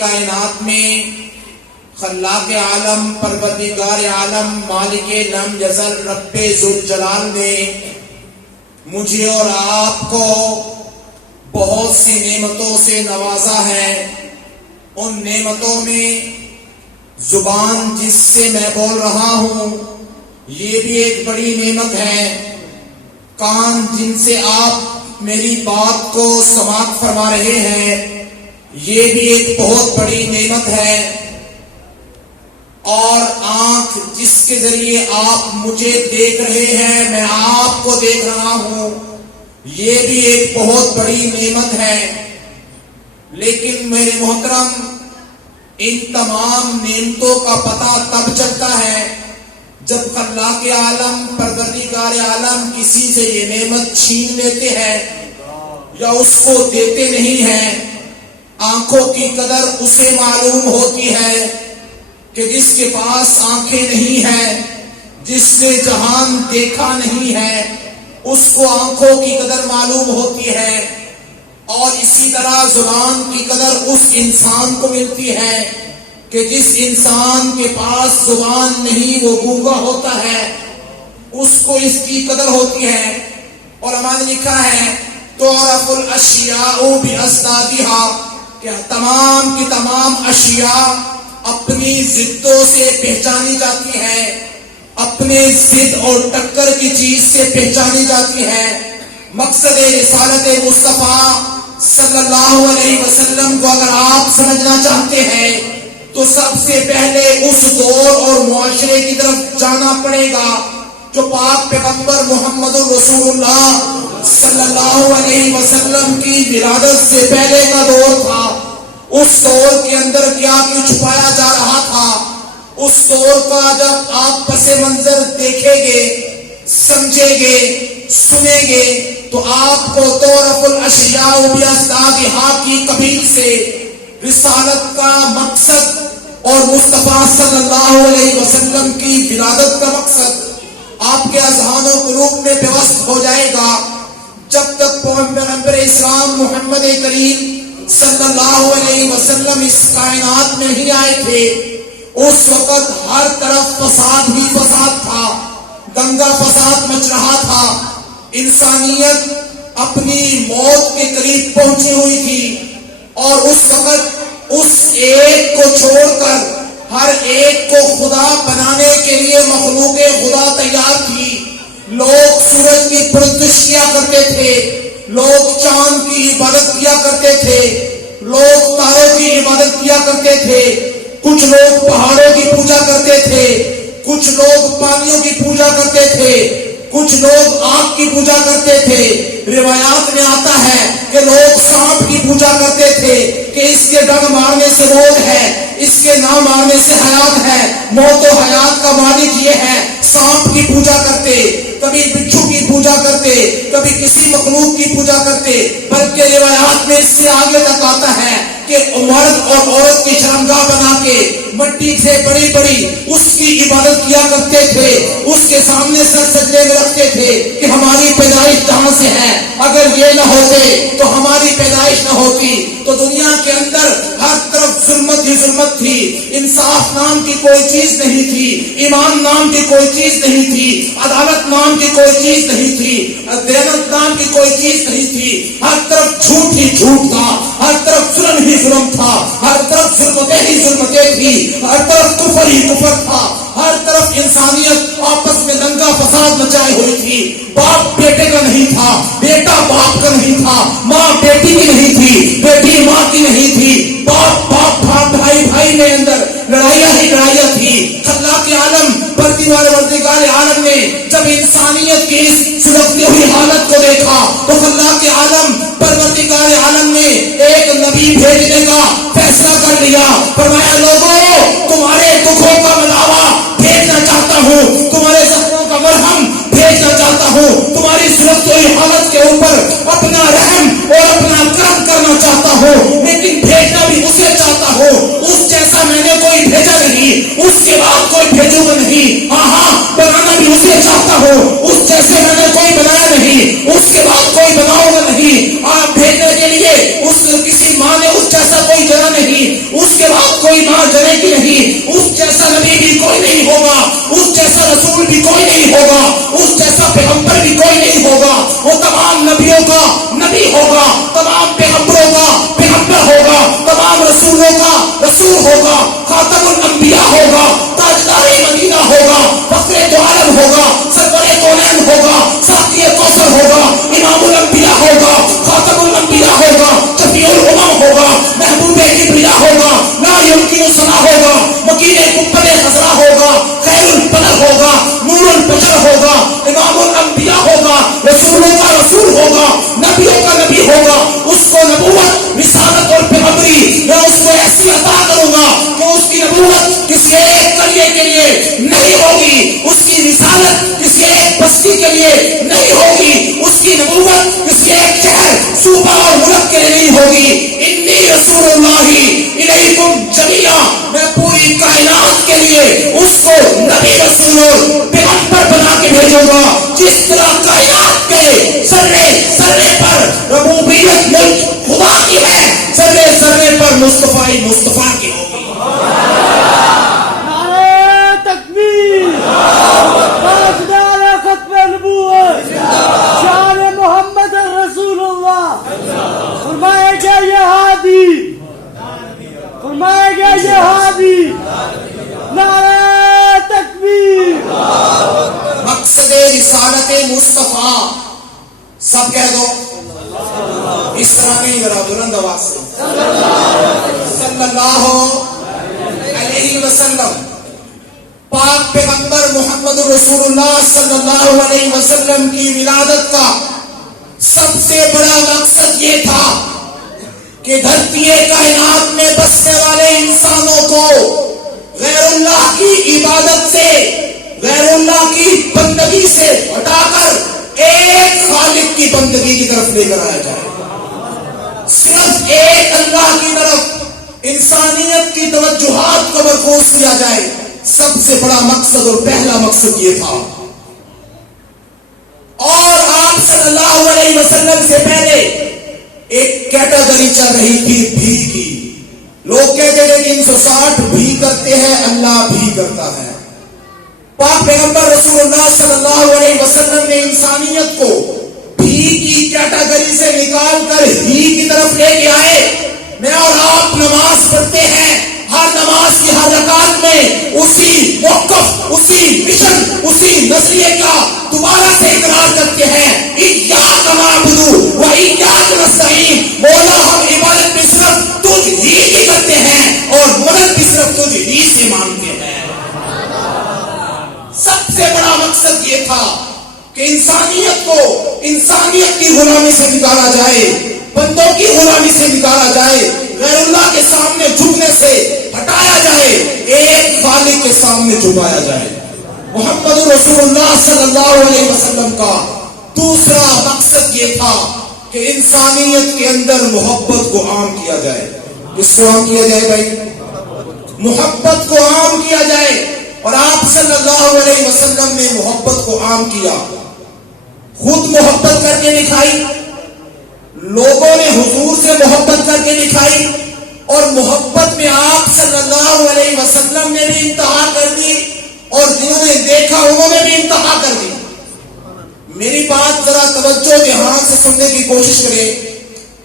کائنات میں خلاق عالم، پروردگار عالم، مالک لم یزل، رب ذوالجلال نے مجھے اور آپ کو بہت سی نعمتوں سے نوازا ہے۔ ان نعمتوں میں زبان جس سے میں بول رہا ہوں یہ بھی ایک بڑی نعمت ہے، کان جن سے آپ میری بات کو سماعت فرما رہے ہیں یہ بھی ایک بہت بڑی نعمت ہے، اور آنکھ جس کے ذریعے آپ مجھے دیکھ رہے ہیں، میں آپ کو دیکھ رہا ہوں، یہ بھی ایک بہت بڑی نعمت ہے۔ لیکن میرے محترم، ان تمام نعمتوں کا پتہ تب چلتا ہے جب خلاق عالم، پروردگار عالم کسی سے یہ نعمت چھین لیتے ہیں یا اس کو دیتے نہیں ہیں۔ آنکھوں کی قدر اسے معلوم ہوتی ہے کہ جس کے پاس آنکھیں نہیں ہیں، جس نے جہان دیکھا نہیں ہے، اس کو آنکھوں کی قدر معلوم ہوتی ہے۔ اور اسی طرح زبان کی قدر اس انسان کو ملتی ہے کہ جس انسان کے پاس زبان نہیں، وہ گونگا ہوتا ہے، اس کو اس کی قدر ہوتی ہے۔ اور ہمارے لکھا ہے تعرف الاشیاء باسبابها، کہ تمام کی تمام اشیاء اپنی ضدوں سے پہچانی جاتی ہے، اپنے ضد اور ٹکر کی چیز سے پہچانی جاتی ہے۔ مقصد رسالت مصطفیٰ صلی اللہ علیہ وسلم کو اگر آپ سمجھنا چاہتے ہیں تو سب سے پہلے اس دور اور معاشرے کی طرف جانا پڑے گا جو پاک پیغمبر محمد رسول اللہ صلی اللہ علیہ وسلم کی ولادت سے پہلے کا دور تھا۔ اس دور کے اندر کیا کچھ پایا جا رہا تھا، اس دور کا جب آپ پس منظر دیکھیں گے، سمجھیں گے، سنیں گے تو آپ کو تعرف الاشیاء باسبابها کی قبیل سے رسالت کا مقصد اور مصطفیٰ صلی اللہ علیہ وسلم کی ولادت کا مقصد آپ کے اذہان و قلوب میں پیوست ہو جائے گا۔ جب تک پیغمبر اسلام محمد کریم صلی اللہ علیہ وسلم اس کائنات میں ہی آئے تھے، اس وقت ہر طرف فساد ہی فساد تھا، دنگا فساد مچ رہا تھا، انسانیت اپنی موت کے قریب پہنچی ہوئی تھی، اور اس وقت اس ایک کو چھوڑ کر ہر ایک کو خدا بنانے کے لیے مخلوق خدا تیار تھی۔ لوگ سورج کی پرستش کیا کرتے تھے، لوگ چاند کی عبادت کیا کرتے تھے، لوگ تاروں کی عبادت کیا کرتے تھے، کچھ لوگ پہاڑوں کی پوجا کرتے تھے، کچھ لوگ پانیوں کی پوجا کرتے تھے، کچھ لوگ آگ کی پوجا کرتے تھے۔ روایات میں آتا ہے کہ لوگ سانپ کی پوجا کرتے تھے کہ اس کے ڈنگ مارنے سے موت ہے، اس کے نہ مارنے سے حیات ہے، موت و حیات کا مالک یہ ہے۔ سانپ کی پوجا کرتے، کبھی بچھو کی پوجا کرتے، کبھی کسی مخلوق کی پوجا کرتے، بلکہ روایات میں اس سے آگے تک آتا ہے کہ مرد اور عورت کی شرمگاہ بنا کے مٹی سے بڑی بڑی اس کی عبادت کیا کرتے تھے، اس کے سامنے سر سجدے میں رکھتے تھے کہ ہماری پیدائش جہاں سے ہے، اگر یہ نہ ہوتے تو ہماری پیدائش نہ ہوتی۔ تو دنیا کے اندر ہر طرف ظلمت ہی ظلمت تھی، انصاف نام کی کوئی چیز نہیں تھی، ایمان نام کی کوئی چیز نہیں تھی، عدالت نام کی کوئی چیز نہیں تھی، دیانت نام کی کوئی چیز نہیں تھی۔ ہر طرف جھوٹ ہی جھوٹ تھا، ہر طرف ظلم ہی ظلم تھا، ہر طرف ظلمتیں ہی ظلمتیں تھی، ہر طرف کفر ہی کفر تھا، ہر طرف انسانیت آپس میں دنگا فساد مچائے ہوئی تھی۔ باپ بیٹے کا نہیں تھا، بیٹا باپ کا نہیں تھا، ماں بیٹی کی نہیں تھی، بیٹی ماں کی نہیں تھی، باپ باپ بھائی بھائی میں اندر لڑائیاں ہی لڑائیاں تھی۔ خلاق عالم پروردگار عالم نے جب انسانیت کی اس سلگتی ہوئی حالت کو دیکھا تو خلاق عالم پروردگار عالم نے ایک نبی بھیجنے کا فیصلہ کر لیا۔ فرمایا لوگوں، تمہارے دکھوں کا مداوا بھیجنا چاہتا ہوں، تمہارے زخموں کا مرہم بھیجنا چاہتا ہوں، تمہاری سلگتی ہوئی حالت کے اوپر اپنا رحم اور اپنا کرم کرنا چاہتا ہوں، لیکن بھیجنا بھی اسے چاہتا ہوں، اس جیسا میں نے کوئی بھیجا نہیں، اس کے بعد کوئی بھیجوں گا نہیں۔ ہاں بنانا بھی اسے چاہتا ہوں، اس جیسے میں نے کوئی بنایا نہیں، اس کے بعد کوئی بناؤں گا نہیں۔ آپ بھیجنے کے لیے اس کسی ماں نے اس جیسا کوئی جگہ نہیں، اس کوئی ماں جنے کی نہیں، اس جیسا نبی بھی کوئی نہیں ہوگا، اس جیسا رسول بھی کوئی نہیں ہوگا، اس جیسا پیغمبر بھی کوئی نہیں ہوگا. وہ تمام نبیوں کا نبی ہوگا، تمام پیغمبروں کا پیغمبر ہوگا، تمام رسولوں کا رسول ہوگا، خاتم الانبیاء ہوگا، تاجدار مدینہ ہوگا، فخر دو عالم ہوگا، سرور کونین ہوگا، ساقی کوثر ہوگا، امام الانبیاء ہوگا، خاتم الانبیاء ہوگا، شفیع الامم ہوگا، محبوب کبریا ہوگا، لا یمکن ثنا ہوگا، مکین قبۃ خضرا ہوگا، خیر البدر ہوگا، نور البشر ہوگا، امام الانبیاء ہوگا، رسولوں کا رسول ہوگا، نبیوں کا نبی ہوگا. اس کو نبوت، رسالت اور پیغمبری میں اس کو ایسی عطا کروں گا کہ اس کی نبوت کسی ایک قریے کے لیے نہیں ہوگی، اس کی رسالت کسی ایک بستی کے لیے نہیں ہوگی، اس کی نبوت کسی ایک شہر، صوبہ اور ملک کے لیے نہیں ہوگی. انی رسول اللہ الیکم جمیعا، میں پوری کائنات کے لیے اس کو نبی رسول اور پیغمبر بنا کے بھیجوں گا. جس طرح کائنات کے ذرے ذرے پر ربوبیت ملک خدا کی ہے، ذرے ذرے پر مصطفی مصطفیٰ کی ہوگی. نعرہ تکبیر، تاجدار ختم نبوت، شان محمد رسول اللہ. فرمایا گیا یہ ہادی، فرمایا گیا یہ ہادی. نعرہ تکبیر. مقصد رسالت مصطفیٰ سب کہہ دو، اس طرح نہیں، ذرا بلند آواز سے صلی اللہ علیہ وسلم. پاک پیغمبر محمد رسول اللہ صلی اللہ علیہ وسلم کی ولادت کا سب سے بڑا مقصد یہ تھا کہ دھرتی کائنات میں بسنے والے انسانوں کو غیر اللہ کی عبادت سے، غیر اللہ کی بندگی سے ہٹا کر ایک خالق کی بندگی کی طرف لے کر آیا جائے. صرف ایک اللہ کی طرف انسانیت کی توجہات کو مرکوز کیا جائے. سب سے بڑا مقصد اور پہلا مقصد یہ تھا. اور آپ صلی اللہ علیہ وسلم سے پہلے ایک کیٹیگری چل رہی تھی بھی کی. لوگ کہتے تھے کہ 360 بھی کرتے ہیں، اللہ بھی کرتا ہے. پاک پیغمبر رسول اللہ صلی اللہ علیہ وسلم نے انسانیت کو بھی کی کیٹیگری سے نکال کر ہی کی طرف لے کے آئے. میں اور آپ نماز پڑھتے ہیں، ہر نماز کی ہر رکعت میں اسی موقف، اسی مشن، اسی نظریے کا دوبارہ سے اقرار کرتے ہیں، ایاک نعبد و ایاک نستعین. مولا ہم عبادت بھی صرف تجھ ہی کی کرتے ہیں اور مدد بھی صرف تجھ ہی سے مانگتے ہیں. سب سے بڑا مقصد یہ تھا کہ انسانیت کو انسانیت کی غلامی سے نکالا جائے، بندوں کی غلامی سے نکالا جائے، غیر اللہ کے سامنے جھکنے سے ہٹایا جائے، ایک خالق کے سامنے جھکایا جائے. محمد رسول اللہ صلی اللہ علیہ وسلم کا دوسرا مقصد یہ تھا کہ انسانیت کے اندر محبت کو عام کیا جائے. کس کو عام کیا جائے بھائی؟ محبت کو عام کیا جائے. اور آپ صلی اللہ علیہ وسلم نے محبت کو عام کیا، خود محبت کر کے دکھائی، لوگوں نے حضور سے محبت کر کے دکھائی، اور محبت میں آپ صلی اللہ علیہ وسلم نے بھی انتہا کر دی اور جنہوں نے دیکھا انہوں نے بھی انتہا کر دی. میری بات ذرا توجہ دھیان سے سننے کی کوشش کریں.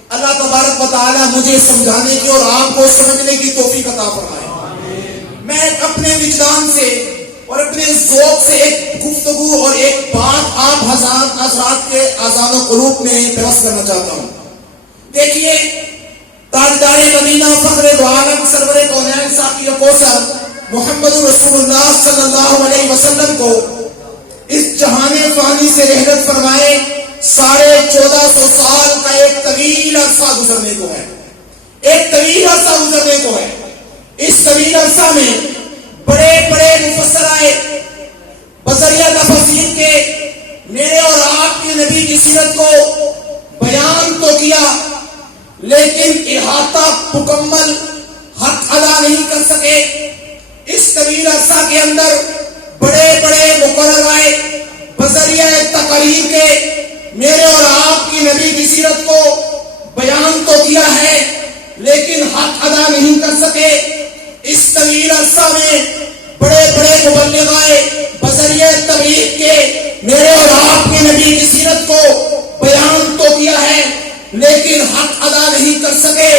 اللہ تبارک و تعالی مجھے سمجھانے کی اور آپ کو سمجھنے کی توفیق عطا فرمائے. میں اپنے وجدان سے اور اپنے ذوق سے ایک گفتگو اور ایک بات آپ حضرات کے آذان و قلوب میں پیوست کرنا چاہتا ہوں. دیکھیے، تاجدار مدینہ، فخر دو عالم، سرور کونین، ساقی کوثر محمد رسول اللہ صلی اللہ علیہ وسلم کو اس جہان فانی سے رحلت فرمائے 1450 سال کا ایک طویل عرصہ گزرنے کو ہے. ایک طویل عرصہ گزرنے کو ہے. اس طویل عرصہ میں بڑے بڑے مفسر آئے، بذریعہ تفسیر کے میرے اور آپ کے نبی کی سیرت کو بیان تو کیا، لیکن احاطہ مکمل حق ادا نہیں کر سکے. اس طویل عرصہ کے اندر بڑے بڑے مقرر آئے، بذریعہ تقریر کے میرے اور آپ کی نبی کی سیرت کو بیان تو کیا ہے لیکن حق ادا نہیں کر سکے. طویل عرصہ میں بڑے بڑے مبلغائے بذریعہ تبلیغ کے میرے اور آپ کے نبی کی سیرت کو بیان تو کیا ہے لیکن حق ادا نہیں کر سکے.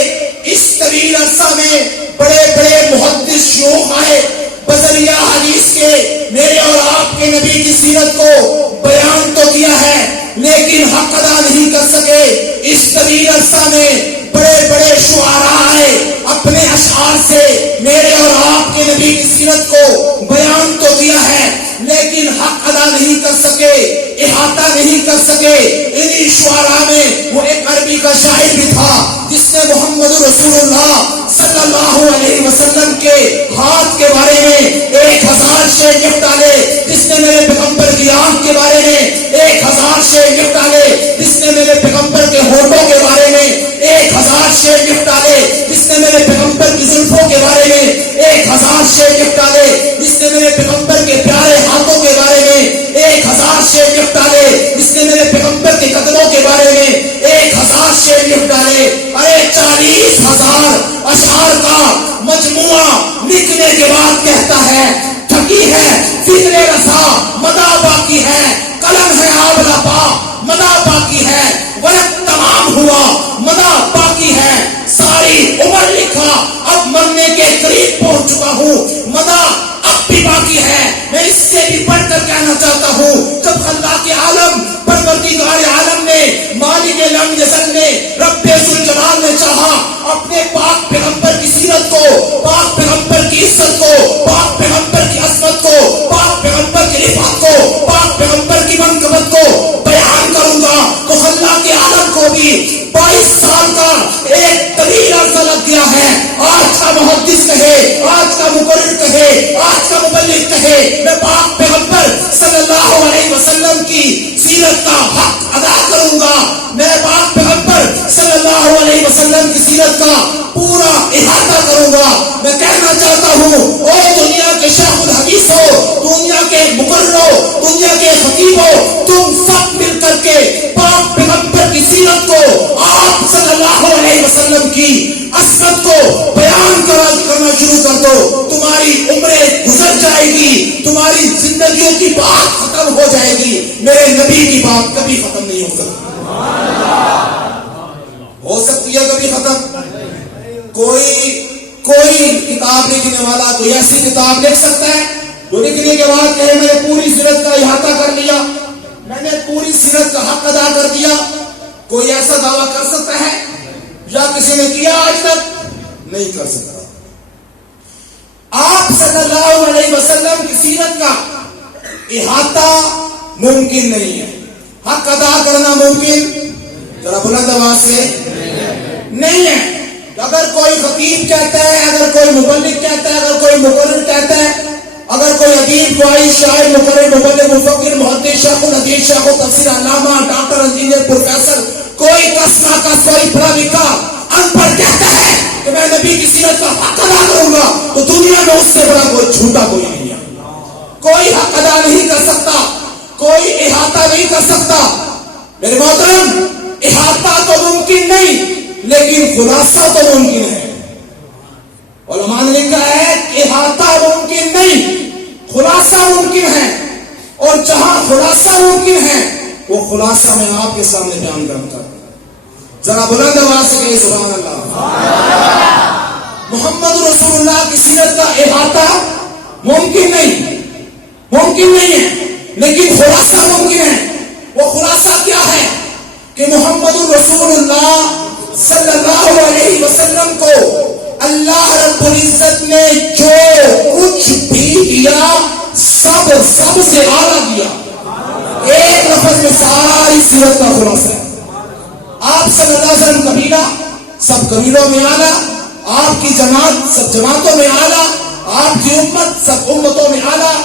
اس طویل عرصہ میں بڑے بڑے محدث شیوخ آئے بذریعہ حدیث کے میرے اور آپ کے نبی کی سیرت کو بیان تو کیا ہے لیکن حق ادا نہیں کر سکے. اس طویل عرصہ میں بڑے بڑے شعراء آئے اپنے اشعار سے میرے اور آپ کے نبی کی سیرت کو بیان تو کیا ہے لیکن حق ادا نہیں کر سکے, احاطہ نہیں کر سکے. انہی شعراء میں وہ ایک عربی کا شاعر بھی تھا جس نے محمد رسول اللہ صلی اللہ علیہ وسلم کے ہاتھ کے بارے میں 1000 شعر لکھ ڈالے, جس نے میرے پیغمبر کی آنکھ کے بارے میں 1000 شعر لکھ ڈالے, جس نے میرے پیغمبر کے ہونٹوں کے بارے میں 1000 شعر لکھ ڈالے, جس نے میرے پیغمبر کی زلفوں کے بارے میں 1000 شعر لکھ ڈالے, جس نے میرے پیغمبر کے پیارے ہاتھوں کے بارے میں 1000 شعر لکھ ڈالے, جس نے میرے پیغمبر کے قدموں کے بارے میں 1000 شعر لکھ ڈالے. ارے 40,000 اشعار کا مجموعہ لکھنے کے بعد کہتا ہے تھکی ہے فکر رسا مدہ باقی ہے, قلم ہے آبلا پا مدہ باقی ہے, ورق تمام ہوا مدہ باقی ہے, ساری عمر لکھا اب مرنے کے قریب پہنچ چکا ہوں مدہ اب بھی باقی ہے. میں اس سے بھی بڑھ کر کہنا چاہتا ہوں جب خلاق عالم پروردگار عالم نے مالک لم یزل نے رب ذوالجلال نے چاہا اپنے پاک پیغمبر کی سیرت کو, پاک پیغمبر کی عزت کو, پاک پیغمبر کی عظمت کو, پاک پیغمبر کی رفعت کو, پاک پیغمبر کی منقبت کو بیان کروں گا تو خلاق عالم کو بھی 22 سال کا ایک طویل عرصہ لگ گیا ہے. آج کا محدث کہے, آج کا مقرر کہے, آج کا مبلغ کہے میں پاک پیغمبر صلی اللہ علیہ وسلم کی سیرت کا حق ادا کروں گا, میں پاک پیغمبر صلی اللہ علیہ وسلم کی سیرت کا پورا احاطہ کروں گا. میں کہنا چاہتا ہوں او دنیا کے شیخ الحدیث ہو, دنیا کے مقرر ہو, دنیا کے خطیب ہو, تم سب مل کر کے پاک پیغمبر کی سیرت کو, آپ صلی اللہ علیہ وسلم کی عظمت کو بیان کرنا شروع کر دو. تمہاری عمریں گزر جائے گی, تمہاری زندگیوں کی بات ختم ہو جائے گی, میرے نبی کی بات کبھی ختم نہیں ہو سکتی. ہو سکتی ہے کبھی ختم؟ کوئی کتاب لکھنے والا کوئی ایسی کتاب لکھ سکتا ہے جو لکھنے کے بعد کہے میں نے پوری سیرت کا احاطہ کر لیا, میں نے پوری سیرت کا حق ادا کر دیا؟ کوئی ایسا دعویٰ کر سکتا ہے یا کسی نے کیا آج تک؟ نہیں کر سکتا. آپ صلی اللہ علیہ وسلم کی سیرت کا احاطہ ممکن نہیں ہے, حق ادا کرنا ممکن ذرا بلند آواز سے نہیں ہے. اگر کوئی خطیب کہتا ہے, اگر کوئی مبلغ کہتا ہے, اگر کوئی مقرر کہتا ہے, اگر کوئی ادیب دعائی شاعر مقرر مبلغ مفکر محدث شیخ الحدیث شیخ التفسیر علامہ ڈاکٹر انجینئر پروفیسر کوئی کس نہ کس کوئی پڑھا لکھا ان پڑھ کہتا ہے کہ میں نبی کی سیرت کا حق ادا کروں گا تو دنیا میں اس سے بڑا کوئی جھوٹا کوئی نہیں ہے. کوئی حق ادا نہیں کر سکتا, کوئی احاطہ نہیں کر سکتا. میرے محترم, احاطہ تو ممکن نہیں لیکن خلاصہ تو ممکن ہے. علماء نے لکھا ہے احاطہ ممکن نہیں, خلاصہ ممکن ہے, اور جہاں خلاصہ ممکن ہے وہ خلاصہ میں آپ کے سامنے بیان کرتا ہوں. ذرا بلند آواز سے کہیں سبحان اللہ. محمد رسول اللہ کی سیرت کا احاطہ ممکن نہیں ہے لیکن خلاصہ ممکن ہے. وہ خلاصہ کیا ہے کہ محمد رسول اللہ صلی اللہ علیہ وسلم کو اللہ رب العزت نے جو کچھ بھی دیا سب سے اعلیٰ دیا. ایک لفظ میں ساری سیرت کا خلاصہ ہے. آپ صلی اللہ علیہ وسلم قبیلہ سب قبیلوں میں اعلیٰ, آپ کی جماعت سب جماعتوں میں اعلیٰ, آپ کی امت سب امتوں میں اعلیٰ,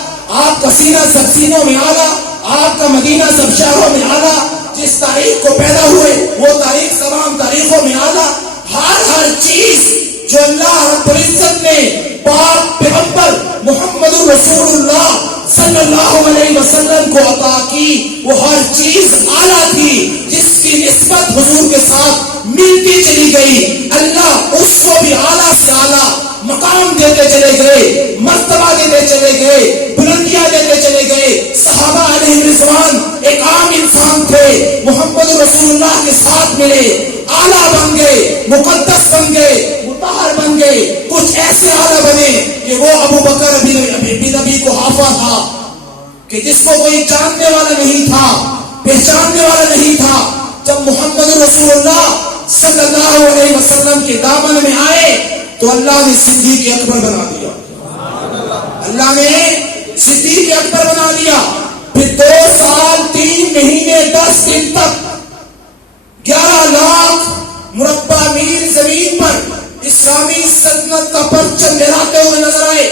آپ کا سینہ سب سینوں میں اعلیٰ, آپ کا مدینہ سب شہروں میں اعلیٰ, جس تاریخ کو پیدا ہوئے وہ تاریخ تمام تاریخوں میں اعلیٰ. ہر چیز جو اللہ رب العزت نے پاک پیغمبر محمد رسول اللہ صلی اللہ علیہ وسلم کو عطا کی وہ ہر چیز اعلیٰ تھی. جس کی نسبت حضور کے ساتھ ملتی چلی گئی اللہ اس کو بھی اعلیٰ سے اعلیٰ مقام دیتے چلے گئے، مرتبہ دیتے چلے گئے، بلندیاں دیتے چلے گئے۔ صحابہ علیہ رضوان ایک عام انسان تھے، محمد رسول اللہ کے ساتھ ملے، اعلیٰ بن گئے، مقدس بن گئے، مطہر بن گئے، کچھ ایسے اعلیٰ بنے کہ وہ ابو بکر بن ابی قحافہ تھا کہ جس کو کوئی جاننے والا نہیں تھا، پہچاننے والا نہیں تھا۔ جب محمد رسول اللہ صلی اللہ علیہ وسلم کے دامن میں آئے تو اللہ نے صدیق اکبر بنا دیا، اللہ نے صدیق اکبر بنا دیا۔ پھر 2 سال 3 مہینے 10 دن تک 11 لاکھ مربع میل زمین پر اسلامی سلطنت کا پرچم لہراتے ہوئے نظر آئے۔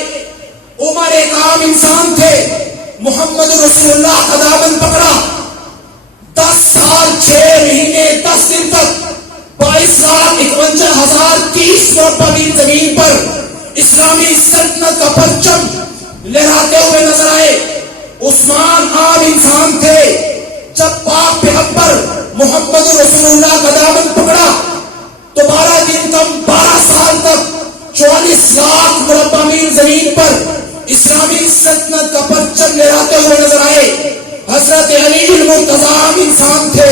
عمر ایک عام انسان تھے، محمد رسول اللہ کا دامن پکڑا، 10 سال 6 مہینے 10 دن تک 22,51,030 مربع میل زمین پر اسلامی سلطنت کا پرچم لہراتے ہوئے نظر آئے۔ عثمان عام انسان تھے، جب پاک پیغمبر محمد رسول اللہ کا دامن پکڑا تو 12 دن کم 12 سال تک 44 لاکھ مربع میل زمین پر اسلامی سلطنت کا پرچم لہراتے ہوئے نظر آئے۔ حضرت علی المرتضیٰ عام انسان تھے،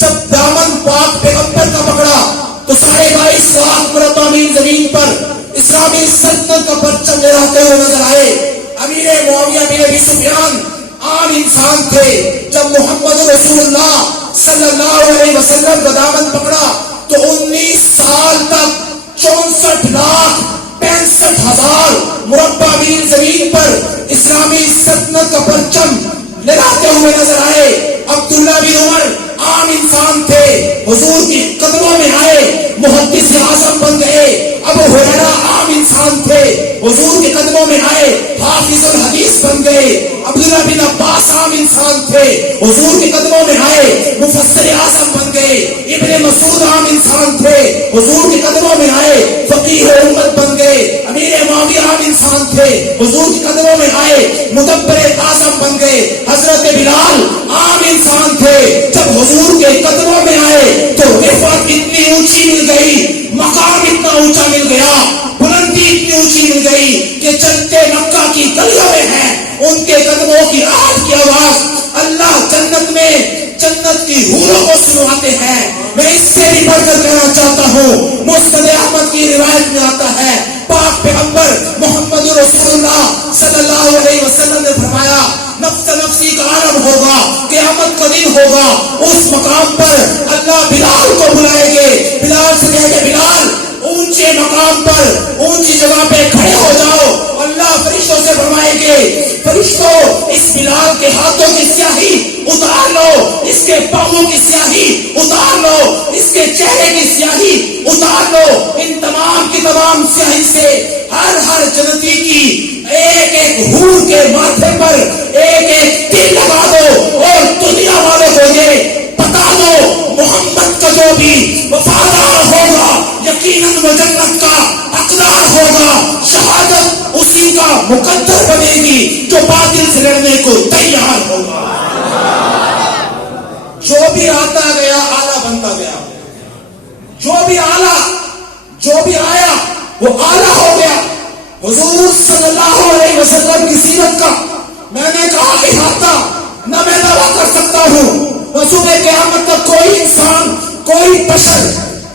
جب دامن پاک پیغمبر کا پکڑا تو 22.5 لاکھ مربع میل زمین پر اسلامی سلطنت کا پرچم لہراتے ہوئے نظر آئے۔ امیر معاویہ بن ابی سفیان عام انسان تھے، جب محمد رسول اللہ صلی اللہ علیہ وسلم کا دامن پکڑا تو 19 سال تک 64,65,000 مربع میل زمین پر اسلامی سلطنت کا پرچم لہراتے ہوئے نظر آئے۔ عبداللہ بن عمر عام انسان تھے، حضور کے قدموں میں آئے، محدث اعظم بن گئے۔ ابو ہریرہ عام انسان تھے، حضور کے قدموں میں آئے، حافظ الحدیث بن گئے۔ عبداللہ بن عباس عام انسان تھے، حضور کے قدموں میں آئے، مفسر اعظم بن گئے۔ ابن مسعود عام انسان تھے، حضور کے قدموں میں آئے، فقیہ امت بن گئے۔ امیر معاویہ عام انسان تھے، حضور کے قدموں میں آئے، مدبر اعظم بن گئے۔ حضرت بلال عام انسان تھے، جب حضور کے قدموں میں آئے تو رفعت اتنی اونچی مل گئی، مقام اتنا اونچا مل گیا، بلندی اتنی اونچی مل گئی کہ چلتے مکہ کی گلیوں میں ہیں ان کے قدموں کی آہٹ کی آواز اللہ جنت میں جنت کی حوروں کو سنواتے ہیں۔ میں اس سے بھی بڑھ کر کہنا چاہتا ہوں، مسند احمد کی روایت میں آتا ہے، پاک پیغمبر محمد رسول اللہ صلی اللہ علیہ وسلم نے فرمایا، نفس نفسی کا عالم ہوگا، قیامت کا دن ہوگا، اس مقام پر اللہ بلال کو بلائیں گے، بلال سے کہے گے بلال اونچے مقام پر اونچی جگہ پہ کھڑے ہو جاؤ۔ اللہ فرشتوں سے فرمائیں گے، فرشتوں اس بلال کے ہاتھوں کی سیاہی اتار لو، اس کے پاؤں کی سیاہی اتار لو، اس کے چہرے کی سیاہی اتار لو۔ ان تمام کی تمام سیاہی سے ہر جنتی کی ایک ایک حور کے ماتھے پر ایک ایک تل لگا دو اور دنیا والوں کو یہ بتا دو، محمد کا جو بھی وفادار ہوگا یقیناً وہ جنت کا حقدار ہوگا، شہادت اسی کا مقدر بنے گی جو باطل سے لڑنے کو تیار ہوگا۔ جو بھی آتا گیا اعلیٰ بنتا گیا، جو بھی آیا وہ اعلیٰ ہو گیا۔ حضور صلی اللہ علیہ وسلم کی سیرت کا میں نے کہا احاطہ نہ میں دعویٰ کر سکتا ہوں، رسول قیامت تک کوئی انسان کوئی بشر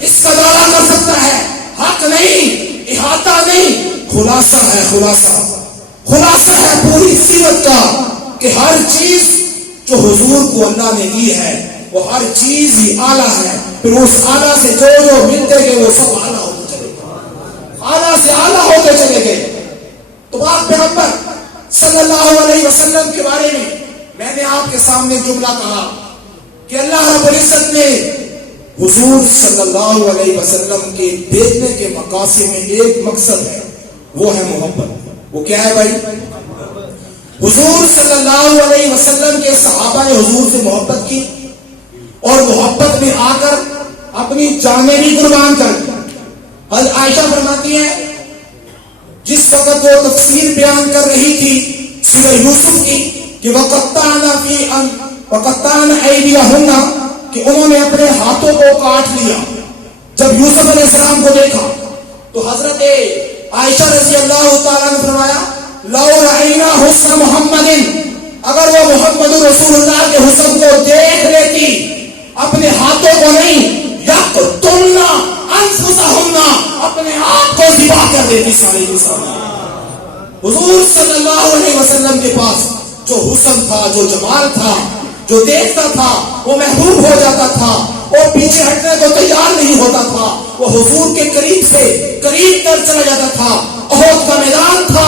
اس کا دعویٰ کر سکتا ہے، حق نہیں، احاطہ نہیں، خلاصہ ہے، خلاصہ ہے پوری سیرت کا کہ ہر چیز جو حضور کو اللہ نے دی ہے وہ ہر چیز ہی اعلیٰ ہے۔ پھر اس اعلیٰ سے جو ملتے گئے وہ سب اعلیٰ ہوتے چلے گئے، اعلیٰ سے اعلیٰ ہوتے چلے گئے۔ تو پاک پیغمبر صلی اللہ علیہ وسلم کے بارے میں نے آپ کے سامنے جملہ کہا کہ اللہ رب العزت نے حضور صلی اللہ علیہ وسلم کے بھیجنے کے مقاصد میں ایک مقصد ہے، وہ ہے محبت۔ وہ کیا ہے بھائی؟ حضور صلی اللہ علیہ وسلم کے صحابہ نے حضور سے محبت کی اور محبت میں آ کر اپنی جانیں بھی قربان کر دی۔ حضرت عائشہ فرماتی ہے جس وقت وہ تفسیر بیان کر رہی تھی سورہ یوسف کی کہ وَقَطَّعْنَ أَيْدِيَهُنَّ کہ انہوں نے اپنے ہاتھوں کو کاٹ لیا، جب یوسف علیہ السلام کو دیکھا تو حضرت عائشہ رضی اللہ تعالیٰ نے فرمایا لو رأینا حسن محمد، اگر وہ محمد رسول اللہ کے حسن کو دیکھ لیتی، اپنے ہاتھوں کو نہیں، یقتلنا انفسہن، اپنے آپ کو ذبح کر دیتی سارے کے سامنے۔ حضور صلی اللہ علیہ وسلم کے پاس جو حسن تھا، جو جمال تھا، جو دیکھتا تھا وہ محبوب ہو جاتا تھا، اور پیچھے ہٹنے کو تیار نہیں ہوتا تھا، وہ حضور کے قریب سے قریب تر چلا جاتا تھا۔ احد کا میدان تھا،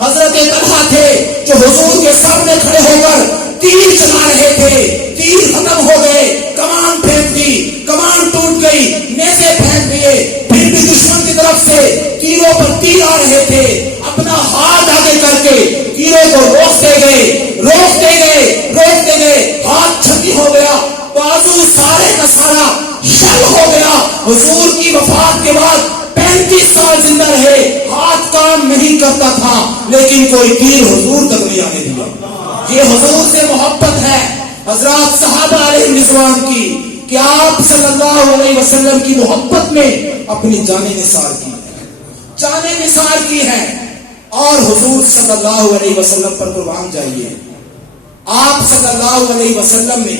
حضرت طلحہ تھے جو حضور کے سامنے کھڑے ہو کر تیر چلا رہے تھے، تیر ختم ہو گئے، کمان پھینک دی، کمان ٹوٹ گئی، نیزے پھینک دیے، پھر بھی دشمن کی طرف سے تیروں پر تیر آ رہے تھے، اپنا ہاتھ آگے کر کے تیروں کو روکتے گئے، ہاتھ چھتی ہو گیا، بازو سارے کا سارا شل ہو گیا۔ حضور کی وفات کے بعد 35 سال زندہ رہے، ہاتھ کام نہیں کرتا تھا، لیکن کوئی تیر حضور تک نہیں آنے دیا۔ یہ حضور سے محبت ہے حضرات صحابہ علیہ رضوان کی، کہ آپ صلی اللہ علیہ وسلم کی محبت میں اپنی جانیں نثار کی ہے، جانیں نثار کی ہے، اور حضور صلی اللہ علیہ وسلم پر قربان جائیے۔ آپ صلی اللہ علیہ وسلم نے